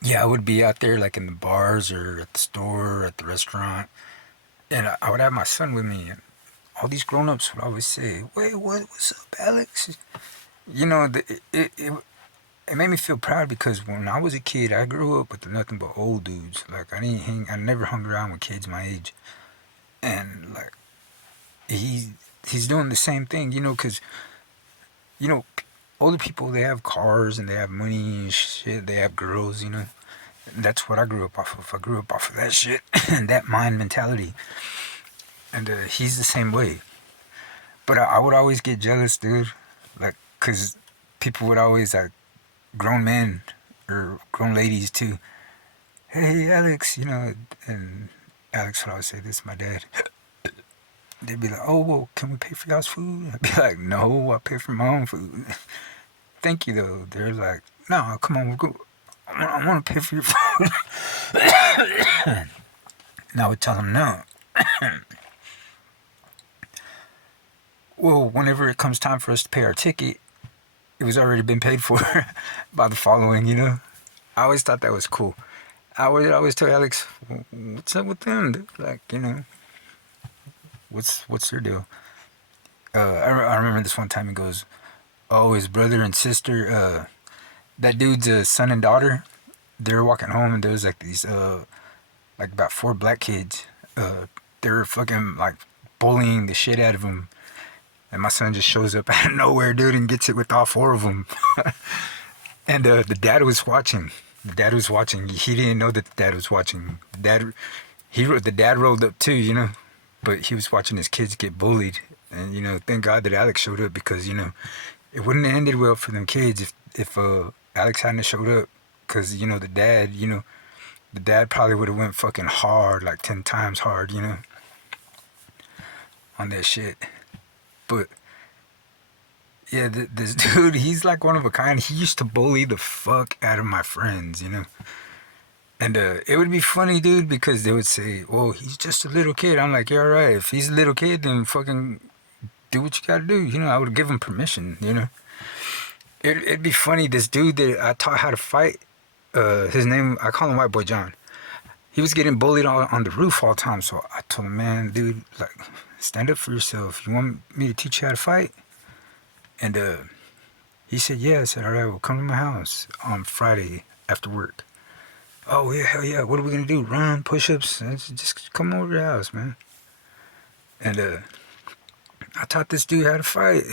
Yeah, I would be out there like in the bars or at the store or at the restaurant, and I would have my son with me, and all these grown-ups would always say, "Wait, what's up, Alex?" You know, it made me feel proud because when I was a kid, I grew up with nothing but old dudes. Like I never hung around with kids my age, and like he he's doing the same thing, because you know, older people they have cars and they have money and shit. They have girls. That's what I grew up off of. I grew up off of that shit and that mind mentality. And he's the same way. But I would always get jealous, dude. Like, cause people would always like grown men or grown ladies too. Hey, Alex. And Alex would always say, "This is my dad." They'd be like, "Oh, well, can we pay for y'all's food?" I'd be like, "No, I pay for my own food." Thank you, though. They're like, "No, come on, we'll go. I want to pay for your food." And I would tell them no. Well, whenever it comes time for us to pay our ticket, it was already been paid for by the following. I always thought that was cool. I would always tell Alex, "What's up with them, dude? Like, what's their deal?" I remember this one time he goes, "Oh, his brother and sister, that dude's son and daughter, they were walking home and there was like these, like about four black kids. They were fucking like bullying the shit out of him. And my son just shows up out of nowhere, dude, and gets it with all four of them." And the dad was watching. The dad was watching. He didn't know that the dad was watching. The dad rolled up too. But he was watching his kids get bullied. And, thank God that Alex showed up because, it wouldn't have ended well for them kids if Alex hadn't showed up. Because, the dad probably would have went fucking hard, like 10 times hard, on that shit. But yeah, this dude, he's like one of a kind. He used to bully the fuck out of my friends. And it would be funny, dude, because they would say, "Well, he's just a little kid." I'm like, "Yeah, all right. If he's a little kid, then fucking do what you gotta do." I would give him permission. It'd be funny. This dude that I taught how to fight, his name, I call him White Boy John. He was getting bullied on the roof all the time. So I told him, "Man, dude, like, stand up for yourself. You want me to teach you how to fight?" And he said, "Yeah." I said, "All right, well, come to my house on Friday after work." "Oh, yeah, hell yeah. What are we going to do? Run, push-ups?" I said, "Just come over to the house, man." And I taught this dude how to fight.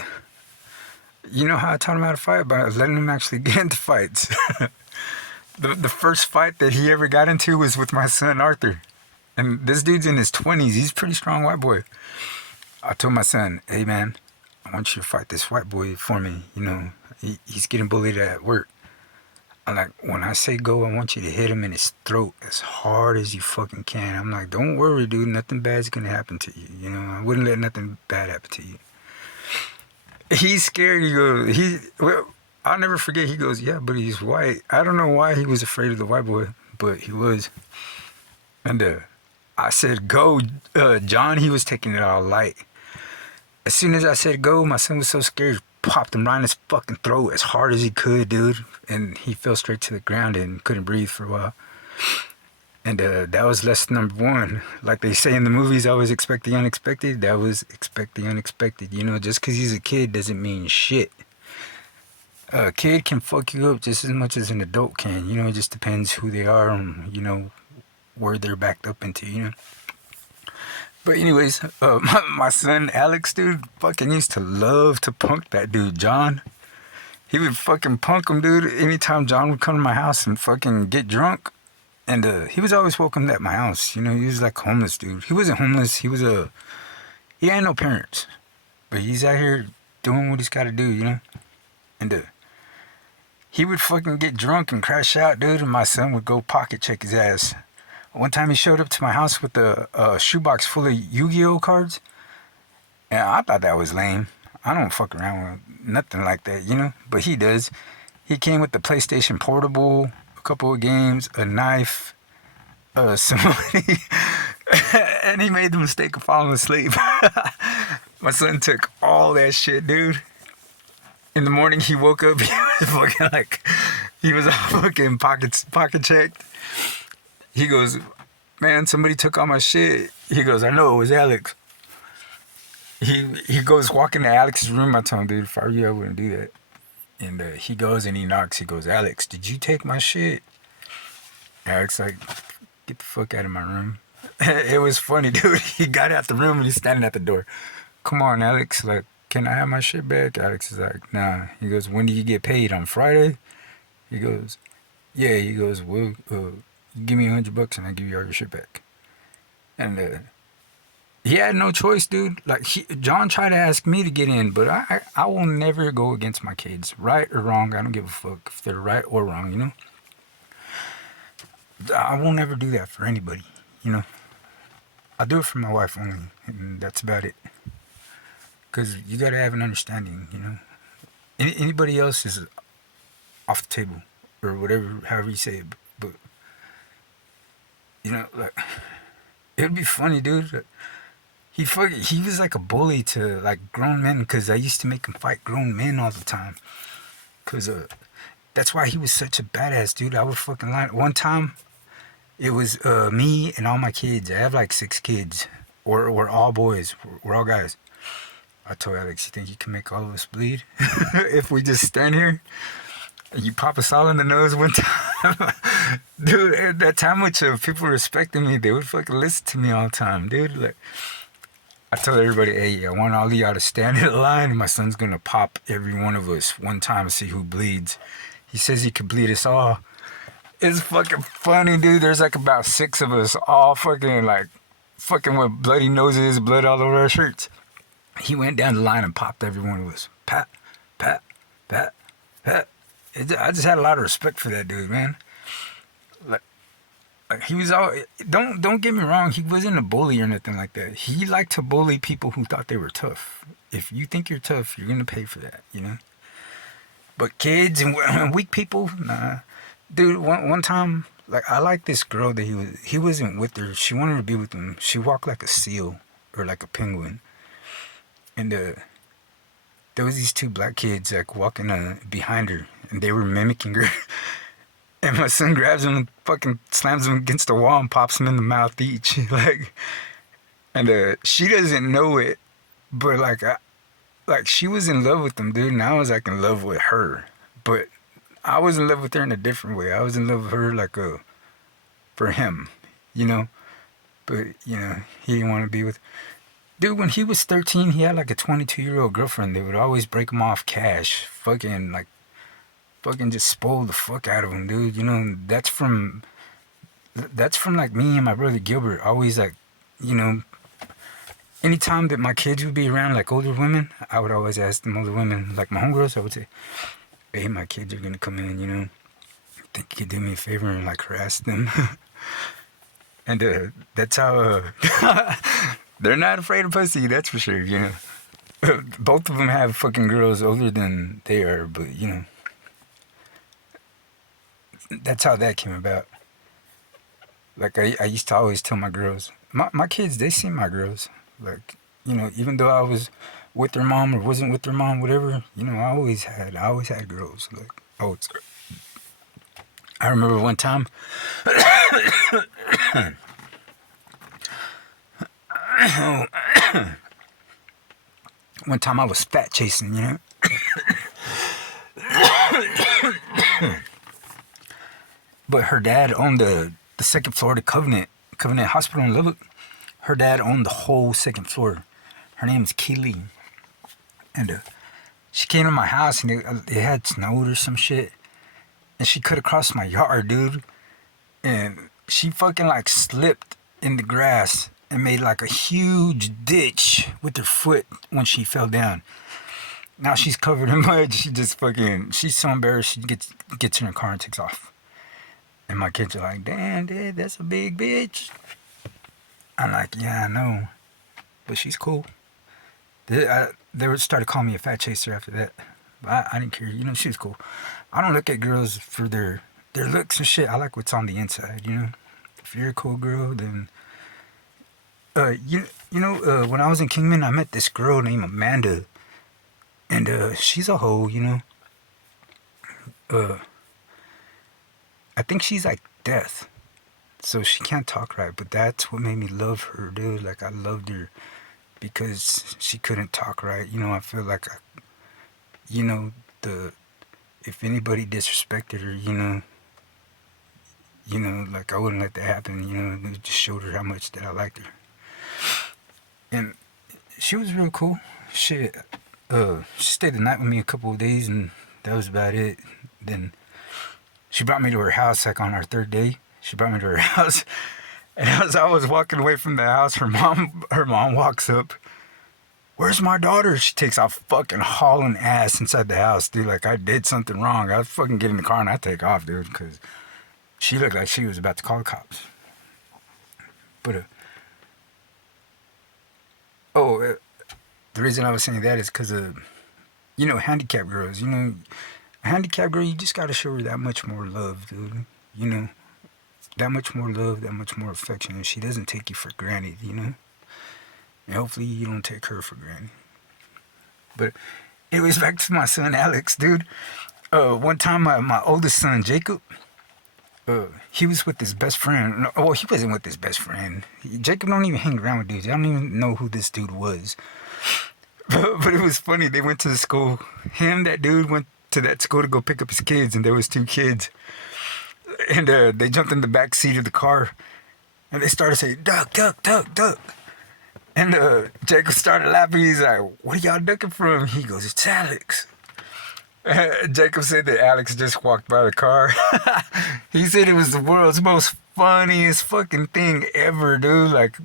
You know how I taught him how to fight? By letting him actually get into fights. The first fight that he ever got into was with my son, Arthur. And this dude's in his 20s. He's a pretty strong white boy. I told my son, "Hey, man, I want you to fight this white boy for me. He's getting bullied at work. I'm like, when I say go, I want you to hit him in his throat as hard as you fucking can." I'm like, "Don't worry, dude. Nothing bad's gonna happen to you. I wouldn't let nothing bad happen to you." He's scared. Well, I'll never forget. He goes, "Yeah, but he's white." I don't know why he was afraid of the white boy, but he was. And I said, "Go, John." He was taking it all light. As soon as I said go, my son was so scared, popped him right in his fucking throat as hard as he could, dude. And he fell straight to the ground and couldn't breathe for a while. And that was lesson number one. Like they say in the movies, always expect the unexpected. That was expect the unexpected. Just because he's a kid doesn't mean shit. A kid can fuck you up just as much as an adult can. It just depends who they are and, where they're backed up into. But anyways, my son Alex, dude, fucking used to love to punk that dude, John. He would fucking punk him, dude, anytime John would come to my house and fucking get drunk. And he was always welcomed at my house. He was like homeless, dude. He wasn't homeless. He had no parents. But he's out here doing what he's got to do. And he would fucking get drunk and crash out, dude, and my son would go pocket check his ass. One time he showed up to my house with a shoebox full of Yu-Gi-Oh cards. And I thought that was lame. I don't fuck around with nothing like that, But he does. He came with the PlayStation Portable, a couple of games, a knife, some money. And he made the mistake of falling asleep. My son took all that shit, dude. In the morning, he woke up. He was fucking like, he was all fucking pocket checked. He goes, man, somebody took all my shit. He goes, I know it was Alex. He goes walk into Alex's room. I tell him, dude, if I were you, I wouldn't do that. And he goes and he knocks. He goes, Alex, did you take my shit? Alex like, get the fuck out of my room. It was funny, dude. He got out the room and he's standing at the door. Come on, Alex. Like, can I have my shit back? Alex is like, nah. He goes, when do you get paid? On Friday? He goes, yeah. He goes, well, give me $100 and I give you all your shit back. And he had no choice, dude. Like John tried to ask me to get in, but I will never go against my kids, right or wrong. I don't give a fuck if they're right or wrong. You know, I won't ever do that for anybody. You know, I do it for my wife only, and that's about it. Cause you gotta have an understanding. You know, anybody else is off the table or whatever, however you say it. But you know, like it'd be funny, dude. He was like a bully to like grown men because I used to make him fight grown men all the time. Cause that's why he was such a badass, dude. I would fucking lie. One time, it was me and all my kids. I have like 6 kids. We're all boys. We're all guys. I told Alex, you think you can make all of us bleed if we just stand here? You pop us all in the nose one time, dude. At that time, which people respecting me, they would fucking listen to me all the time, dude. Like. I told everybody, hey, I want all of y'all to stand in line and my son's gonna pop every one of us one time and see who bleeds. He says he could bleed us all. It's fucking funny, dude. There's like about 6 of us all fucking with bloody noses, blood all over our shirts. He went down the line and popped every one of us. Pat, pat, pat, pat. I just had a lot of respect for that dude, man. He was all don't get me wrong, he wasn't a bully or nothing like that. He liked to bully people who thought they were tough. If you think you're tough, you're gonna pay for that, you know. But kids and weak people, nah. Dude, one time, like I liked this girl that he wasn't with her. She wanted to be with him. She walked like a seal or like a penguin, and there was these 2 black kids like walking behind her, and they were mimicking her. And my son grabs him and fucking slams him against the wall and pops him in the mouth each. Like, and she doesn't know it, but like she was in love with him, dude, and I was like in love with her. But I was in love with her in a different way. I was in love with her like for him, you know. But you know, he didn't want to be with. Dude, when he was 13, he had like a 22-year-old girlfriend. They would always break him off cash, fucking just spoil the fuck out of him, dude. You know, that's from like me and my brother Gilbert. Always like, you know, anytime that my kids would be around like older women, I would always ask them older women, like my homegirls, I would say, hey, my kids are gonna come in, you know, think you could do me a favor and like harass them. And that's how they're not afraid of pussy, that's for sure, you know. Both of them have fucking girls older than they are, but you know, that's how that came about. Like I used to always tell my girls, my kids, they see my girls. Like, you know, even though I was with their mom or wasn't with their mom, whatever, you know, I always had girls. Like, oh, I remember one time, I was fat chasing, you know. But her dad owned the second floor of the Covenant Hospital in Lubbock. Her dad owned the whole second floor. Her name is Keely. And she came to my house and it had snowed or some shit. And she cut across my yard, dude. And she fucking like slipped in the grass and made like a huge ditch with her foot when she fell down. Now she's covered in mud. She's so embarrassed she gets in her car and takes off. And my kids are like, damn, Dad, that's a big bitch. I'm like, yeah, I know. But she's cool. They started calling me a fat chaser after that. But I didn't care. You know, she was cool. I don't look at girls for their looks and shit. I like what's on the inside, you know? If you're a cool girl, then... when I was in Kingman, I met this girl named Amanda. And she's a hoe, you know. Uh, I think she's like deaf, so she can't talk right. But that's what made me love her, dude. Like I loved her because she couldn't talk right. You know, I feel like you know, the if anybody disrespected her, like I wouldn't let that happen. You know, it just showed her how much that I liked her, and she was real cool. Shit, she stayed the night with me a couple of days, and that was about it. Then she brought me to her house like on our third day. She brought me to her house, and as I was walking away from the house, her mom walks up. Where's my daughter? She takes off fucking hauling ass inside the house, dude. Like I did something wrong. I fucking get in the car and I take off, dude, because she looked like she was about to call the cops. But oh, the reason I was saying that is because handicapped girls. You know, a handicapped girl, you just gotta show her that much more love, dude. You know, that much more love, that much more affection, and she doesn't take you for granted. You know, and hopefully you don't take her for granted. But it was back to my son Alex, dude. One time my oldest son Jacob, he was with his best friend. No, well, he wasn't with his best friend. Jacob don't even hang around with dudes. I don't even know who this dude was. But it was funny. They went to the school. That dude went to that school to go pick up his kids, and there was two kids. And they jumped in the back seat of the car, and they started saying, "Duck, duck, duck, duck." And Jacob started laughing. He's like, "What are y'all ducking from?" He goes, "It's Alex." Jacob said that Alex just walked by the car. He said it was the world's most funniest fucking thing ever, dude. Like,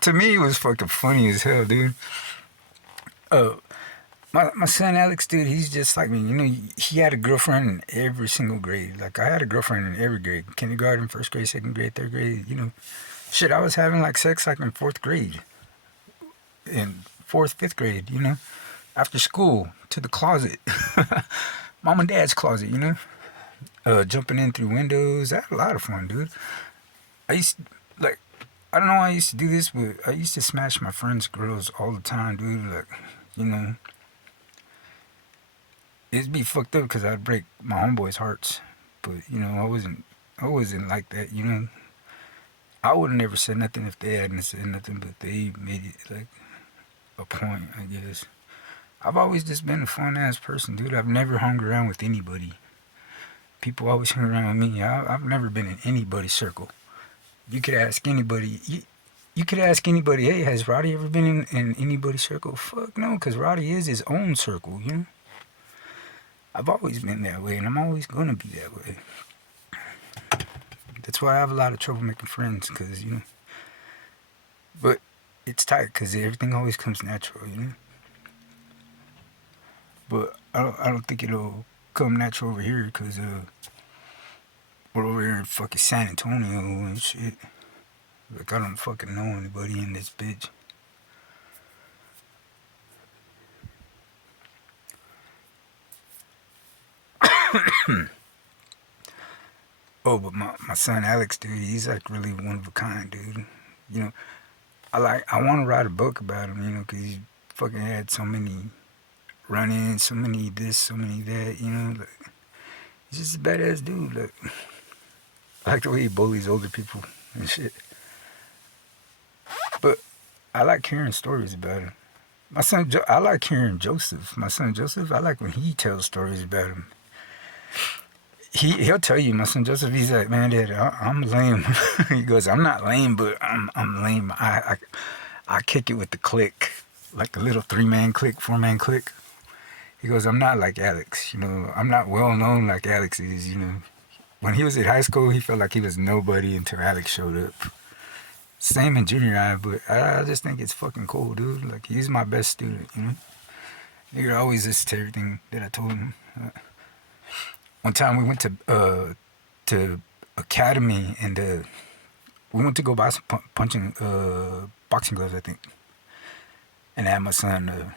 to me, it was fucking funny as hell, dude. Uh, my son Alex, dude, he's just like me. You know, he had a girlfriend in every single grade. Like, I had a girlfriend in every grade. Kindergarten, first grade, second grade, third grade, you know. Shit, I was having, like, sex, like, in fourth grade. In fourth, fifth grade, you know. After school, to the closet. Mom and dad's closet, you know. Jumping in through windows. I had a lot of fun, dude. I used to, like, I don't know why I used to do this, but I used to smash my friends' girls all the time, dude. Like, you know, it'd be fucked up because I'd break my homeboys' hearts. But, you know, I wasn't like that, you know. I would have never said nothing if they hadn't said nothing, but they made it, like, a point, I guess. I've always just been a fun ass person, dude. I've never hung around with anybody. People always hang around with me. I've never been in anybody's circle. You could ask anybody. You could ask anybody, hey, has Roddy ever been in anybody's circle? Fuck no, because Roddy is his own circle, you know? I've always been that way, and I'm always going to be that way. That's why I have a lot of trouble making friends, because, you know. But it's tight, because everything always comes natural, you know? But I don't think it'll come natural over here, because we're over here in fucking San Antonio and shit. Like, I don't fucking know anybody in this bitch. Oh, but my son Alex, dude, he's like really one of a kind, dude. You know, I want to write a book about him, you know, because he fucking had so many run-ins, so many this, so many that, you know. Like, he's just a badass dude. Like, I like the way he bullies older people and shit. But I like hearing stories about him. I like hearing Joseph. My son Joseph, I like when he tells stories about him. He'll tell you, my son Joseph. He's like, man, Dad, I'm lame. He goes, I'm not lame, but I'm lame. I kick it with the click, like a little 3-man click, 4-man click. He goes, I'm not like Alex. You know, I'm not well known like Alex is. You know, when he was in high school, he felt like he was nobody until Alex showed up. Same in junior high, but I just think it's fucking cool, dude. Like, he's my best student, you know? Nigga always listen to everything that I told him. One time we went to academy, and we went to go buy some boxing gloves, I think. And I had my son,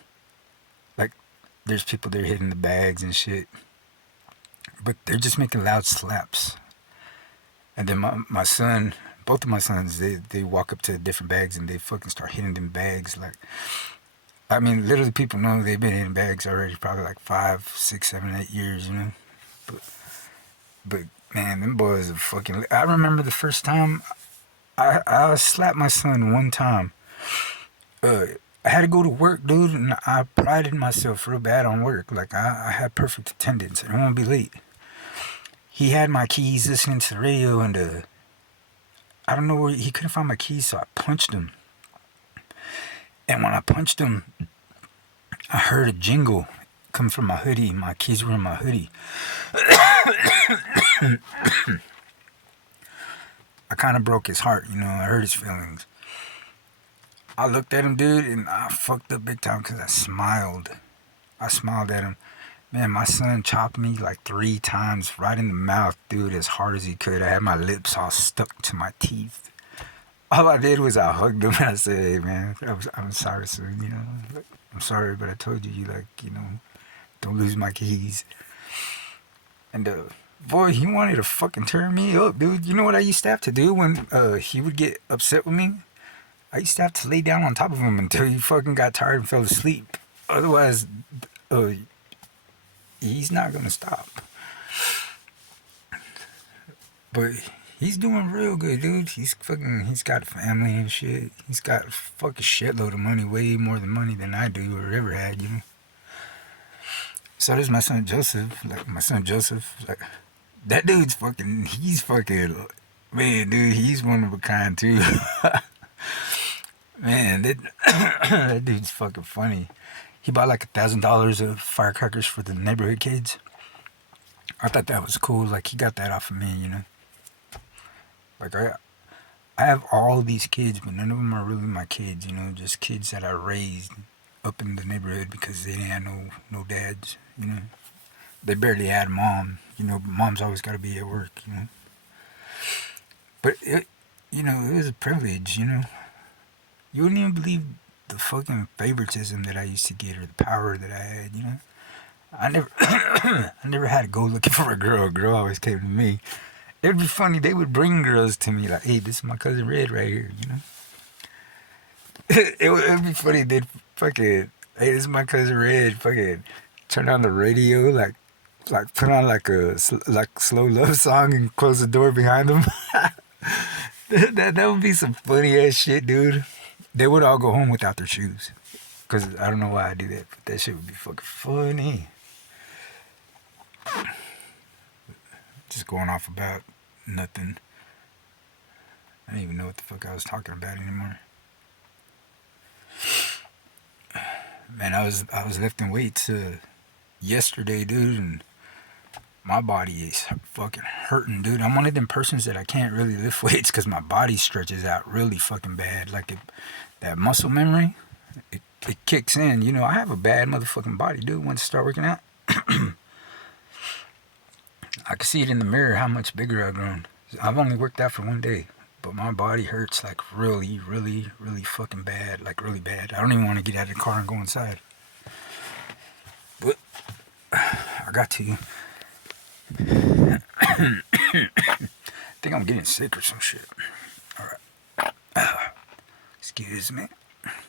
like, there's people there hitting the bags and shit. But they're just making loud slaps. And then my son, both of my sons, they walk up to different bags and they fucking start hitting them bags. Like, I mean, literally, people know they've been in bags already, probably like 5, 6, 7, 8 years, you know. But, but man, them boys are fucking. I remember the first time I slapped my son one time. Uh, I had to go to work, dude, and I prided myself real bad on work. Like I had perfect attendance. I won't be late. He had my keys, listening to the radio, and I don't know where he couldn't find my keys, so I punched him. And when I punched him, I heard a jingle come from my hoodie. My keys were in my hoodie. I kind of broke his heart, you know. I hurt his feelings. I looked at him, dude, and I fucked up big time because I smiled. I smiled at him. Man, my son chopped me like 3 times right in the mouth, dude, as hard as he could. I had my lips all stuck to my teeth. All I did was I hugged him and I said, "Hey, man, I'm sorry, son. You know, like, I'm sorry, but I told you, don't lose my keys." And boy, he wanted to fucking turn me up, dude. You know what I used to have to do when he would get upset with me? I used to have to lay down on top of him until he fucking got tired and fell asleep. Otherwise, uh, he's not gonna stop. But he's doing real good, dude. He's got a family and shit. He's got a fucking shitload of money, way more than money than I do or ever had, you know. So there's my son Joseph. Like my son Joseph, like that dude's fucking. He's fucking. Man, dude, he's one of a kind too. Man, that, that dude's fucking funny. He bought like $1,000 of firecrackers for the neighborhood kids. I thought that was cool. Like he got that off of me, you know. Like I have all these kids, but none of them are really my kids. You know, just kids that I raised up in the neighborhood because they didn't have no dads. You know, they barely had mom. You know, mom's always got to be at work. You know, but it was a privilege. You know, you wouldn't even believe the fucking favoritism that I used to get or the power that I had. You know, I never, I never had to go looking for a girl. A girl always came to me. It'd be funny. They would bring girls to me like, "Hey, this is my cousin Red right here." You know, it'd be funny. They'd fucking, "Hey, this is my cousin Red." Fucking turn on the radio, like put on like a like slow love song and close the door behind them. That would be some funny ass shit, dude. They would all go home without their shoes. Cause I don't know why I do that, but that shit would be fucking funny. Just going off about nothing. I don't even know what the fuck I was talking about anymore. Man, I was lifting weights yesterday, dude, and my body is fucking hurting, dude. I'm one of them persons that I can't really lift weights because my body stretches out really fucking bad. That muscle memory, it kicks in. You know, I have a bad motherfucking body, dude. Once I start working out, I can see it in the mirror how much bigger I've grown. I've only worked out for one day, but my body hurts like really, really, really fucking bad. Like really bad. I don't even want to get out of the car and go inside. But I got to. I think I'm getting sick or some shit. Alright. Excuse me.